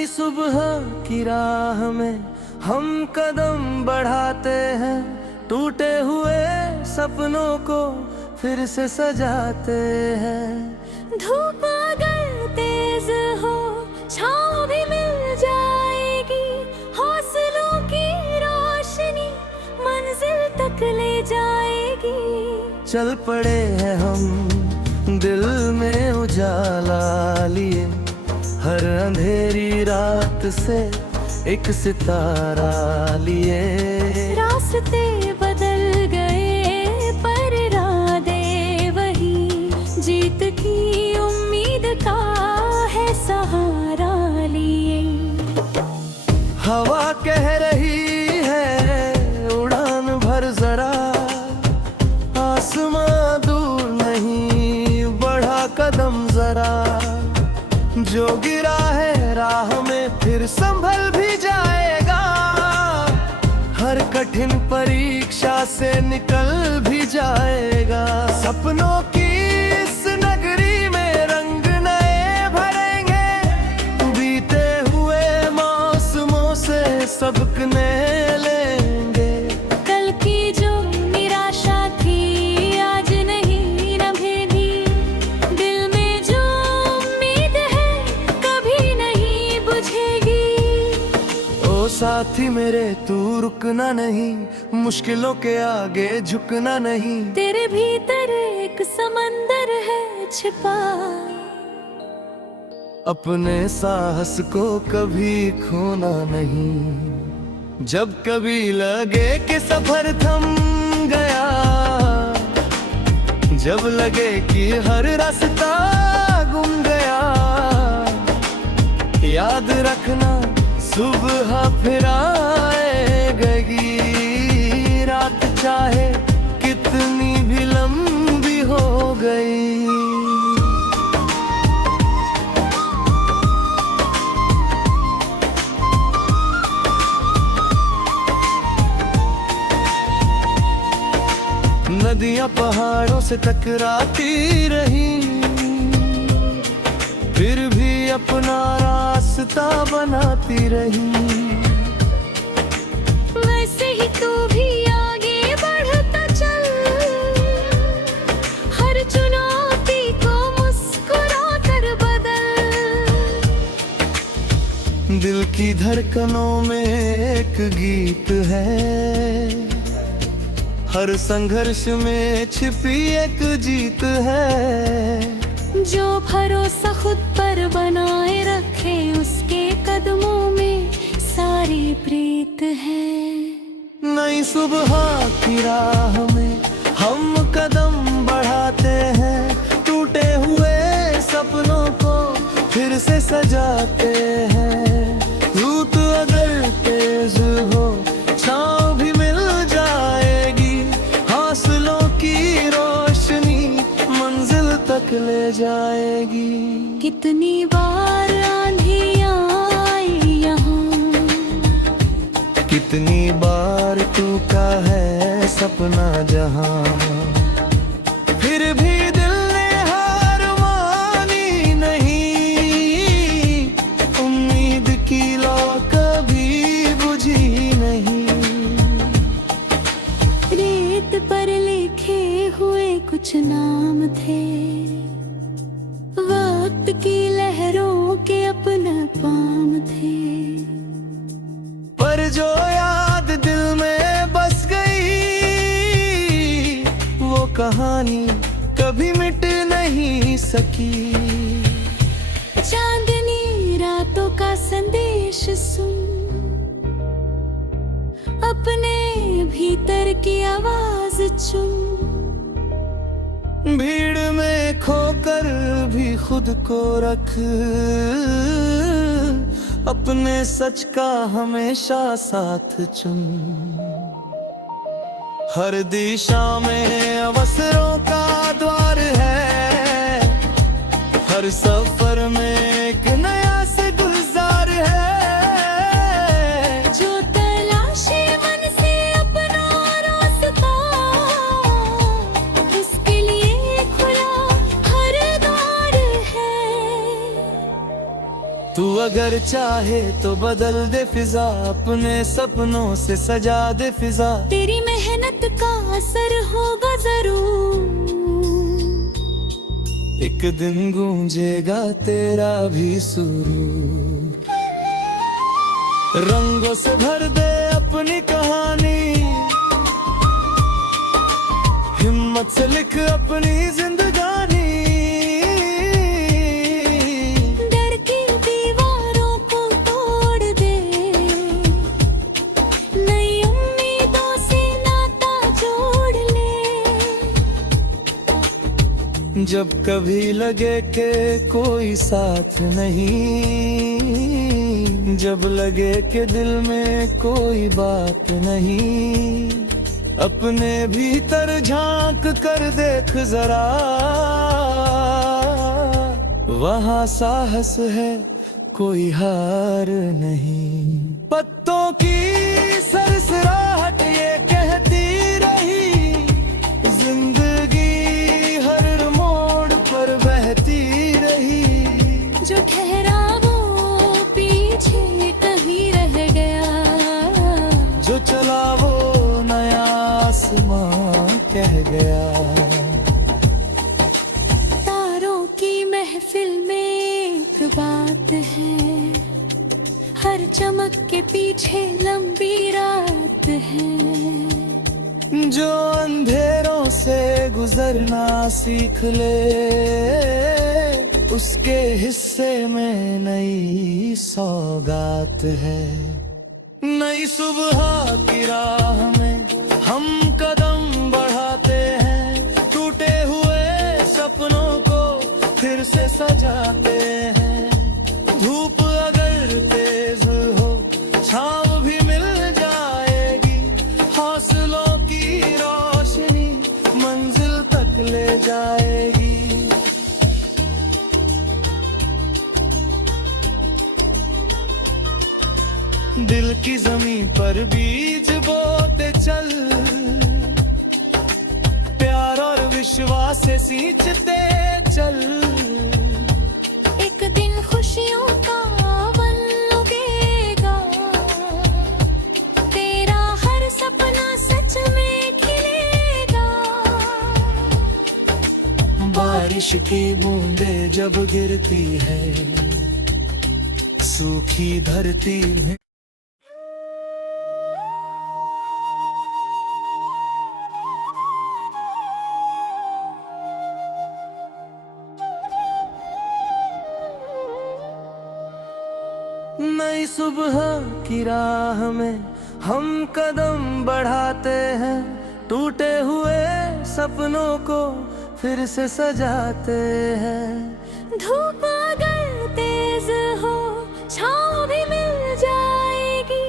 नई सुबह की राह में हम कदम बढ़ाते हैं, टूटे हुए सपनों को फिर से सजाते हैं। धूप अगर तेज हो छाँव भी मिल जाएगी, हौसलों की रोशनी मंजिल तक ले जाएगी। चल पड़े हैं हम दिल में उजाला लिए, हर अंधेरी रात से एक सितारा लिए। रास्ते बदल गए पर इरादे वही, जीत की उम्मीद का है सहारा लिए। हवा कह रही है उड़ान भर जरा, आसमां दूर नहीं बढ़ा कदम जरा। जो गिरा है राह में फिर संभल भी जाएगा, हर कठिन परीक्षा से निकल भी जाएगा। सपनों की इस नगरी में रंग नए भरेंगे, बीते हुए मौसमों से सबक नए लेंगे। कल की जो निराशा थी आज नहीं नभेगी, दिल में जो उम्मीद है कभी नहीं बुझेगी। ओ साथी मेरे तू रुकना नहीं, मुश्किलों के आगे झुकना नहीं। तेरे भीतर एक समंदर है छिपा, अपने साहस को कभी खोना नहीं। जब कभी लगे कि सफर थम गया, जब लगे कि हर रास्ता गुम गया, याद रखना सुबह फिर आएगी। रात चाहे कितनी भी लंबी हो गई। नदियां पहाड़ों से टकराती रही, फिर भी अपना रास्ता बनाती रही। वैसे ही तू भी आगे बढ़ता चल, हर चुनौती को मुस्कुरा कर बदल। दिल की धड़कनों में एक गीत है, हर संघर्ष में छिपी एक जीत है। जो भरोसा खुद पर बनाए रखे उसके कदमों में सारी प्रीत है। नई सुबह की राह में हम कदम बढ़ाते हैं, टूटे हुए सपनों को फिर से सजाते हैं। धूप अगर तेज हो छाँव भी मिल जाएगी, हौसलों की रोशनी मंजिल तक ले जाएगी। कितनी बार आंधियां आई यहाँ, कितनी बार टूटा है सपना जहां, फिर भी दिल ने हार मानी नहीं। उम्मीद की लौ कभी बुझी नहीं। रेत पर लिखे हुए कुछ नाम थे, वक्त की लहरों के अपना पाम थे। पर जो याद दिल में बस गई, वो कहानी कभी मिट नहीं सकी। चांदनी रातों का संदेश सुन, अपने भीतर की आवाज चुन। भीड़ में खोकर भी खुद को रख, अपने सच का हमेशा साथ चुन। हर दिशा में अवसरों का द्वार है, हर सफर में एक नया से गुलजार है। जो तलाशे मन से अपना रास्ता, उसके लिए खुला हर द्वार है। तू अगर अगर चाहे तो बदल दे फिजा, अपने सपनों से सजा दे फिजा। तेरी मेहनत का असर होगा जरूर, एक दिन गूंजेगा तेरा भी सुरूर। रंगों से भर दे अपनी कहानी, हिम्मत से लिख अपनी जिंदगानी। डर की दीवारों को तोड़ दे, नई उम्मीदों से नाता जोड़ ले। जब कभी लगे कि कोई साथ नहीं, जब लगे कि दिल में कोई बात नहीं, अपने भीतर झांक कर देख जरा, वहाँ साहस है कोई हार नहीं। पत्तों की सरसराहट ये कहती रही, जिंदगी हर मोड़ पर बहती रही। जो ठहरा वो पीछे कहीं रह गया, जो चला वो नया आसमां कह गया। तारों की महफिल में एक बात है, हर चमक के पीछे लंबी रात है। जो अंधेरों से गुजरना सीख ले, उसके हिस्से में नई सौगात है। नई सुबह की राह में हम कदम बढ़ाते हैं, टूटे हुए सपनों को फिर से सजाते हैं। धूप अगर तेज हो छाँव भी मिल जाएगी, हौसलों की रोशनी मंजिल तक ले जाएगी। दिल की जमीन पर बीज बोते चल, प्यार और विश्वास से सींचते चल। एक दिन खुशियों का वन उगेगा, तेरा हर सपना सच में खिलेगा। बारिश की बूंदें जब गिरती है सूखी धरती में, नई सुबह की राह में हम कदम बढ़ाते हैं, टूटे हुए सपनों को फिर से सजाते हैं। धूप अगर तेज हो छाँव भी मिल जाएगी,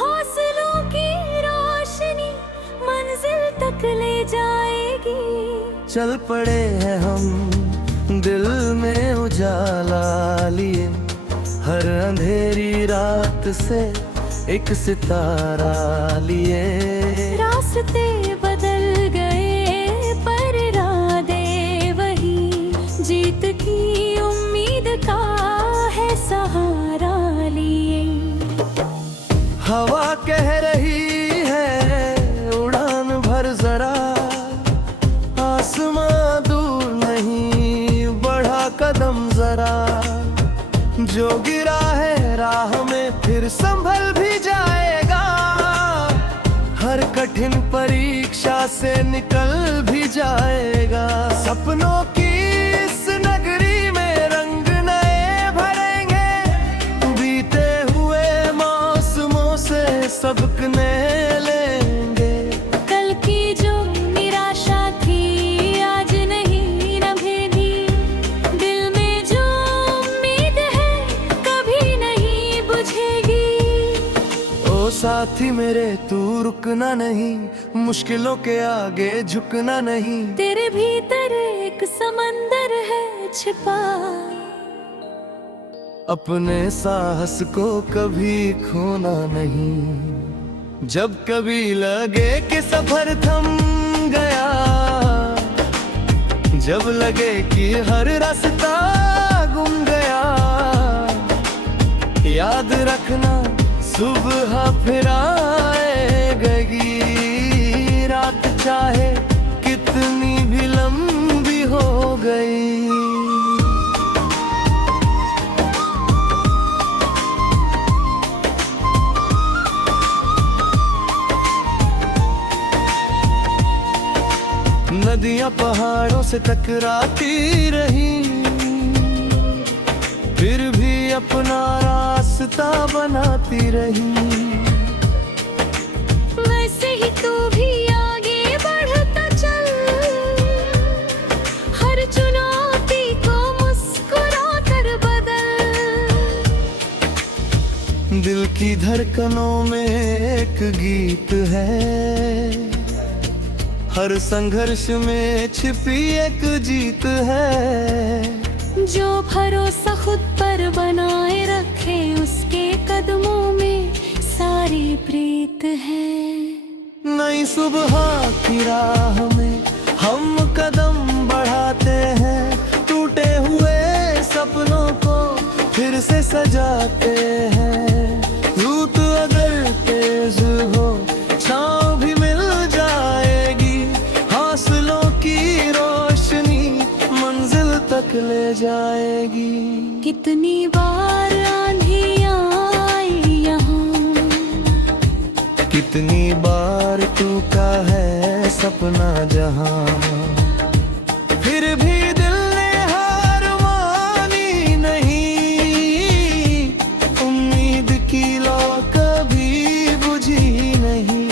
हौसलों की रोशनी मंजिल तक ले जाएगी। चल पड़े हैं हम दिल में उजाला लिए, हर अंधेरी रात से एक सितारा लिए। रास्ते बदल गए पर इरादे वही, जीत की उम्मीद का है सहारा लिए। हवा कह रही है उड़ान भर जरा, आसमां दूर नहीं बढ़ा कदम जरा। जो गिरा है राह में फिर संभल भी जाएगा, हर कठिन परीक्षा से निकल भी जाएगा। सपनों की इस नगरी में रंग नए भरेंगे, बीते हुए मौसमों से सबक नए लेंगे। कल की जो निराशा थी आज नहीं नभेगी, दिल में जो उम्मीद है कभी नहीं बुझेगी। ओ साथी मेरे तू रुकना नहीं, मुश्किलों के आगे झुकना नहीं। तेरे भीतर एक समंदर है छिपा, अपने साहस को कभी खोना नहीं। जब कभी लगे कि सफर थम गया, जब लगे कि हर रास्ता गुम गया, याद रखना सुबह फिर आएगी, रात चाहे कितनी भी लंबी हो गई। नदियां पहाड़ों से टकराती रही, फिर भी अपना रास्ता बनाती रही। वैसे ही तू भी आगे बढ़ता चल, हर चुनौती को मुस्कुरा कर बदल। दिल की धड़कनों में एक गीत है, हर संघर्ष में छिपी एक जीत है। जो भरोसा खुद पर बनाए रखे उसके कदमों में सारी प्रीत है। नई सुबह की राह में हम कदम बढ़ाते हैं, टूटे हुए सपनों को फिर से सजाते हैं। रूत अगर तेज हो छाँव भी मिल जाएगी, हौसलों की रोशनी मंजिल तक ले जाएगी। कितनी बार आंधियां आई यहाँ, कितनी बार टूटा है सपना जहां, फिर भी दिल ने हार मानी नहीं। उम्मीद की लौ कभी बुझी नहीं।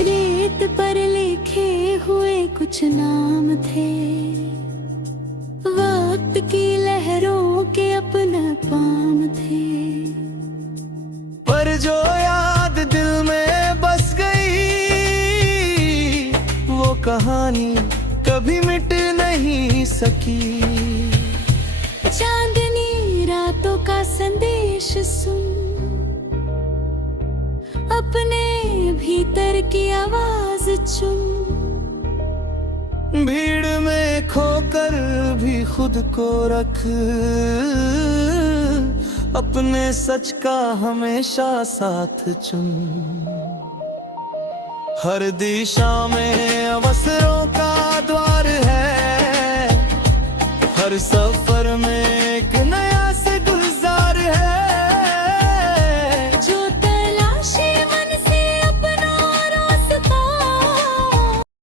रेत पर लिखे हुए कुछ नाम थे, वक्त की लहरों के अपना पाम थे। पर जो याद दिल में बस गई, वो कहानी कभी मिट नहीं सकी। चांदनी रातों का संदेश सुन, अपने भीतर की आवाज चुन। भीड़ में खोकर भी खुद को रख, अपने सच का हमेशा साथ चुन। हर दिशा में अवसरों का द्वार है, हर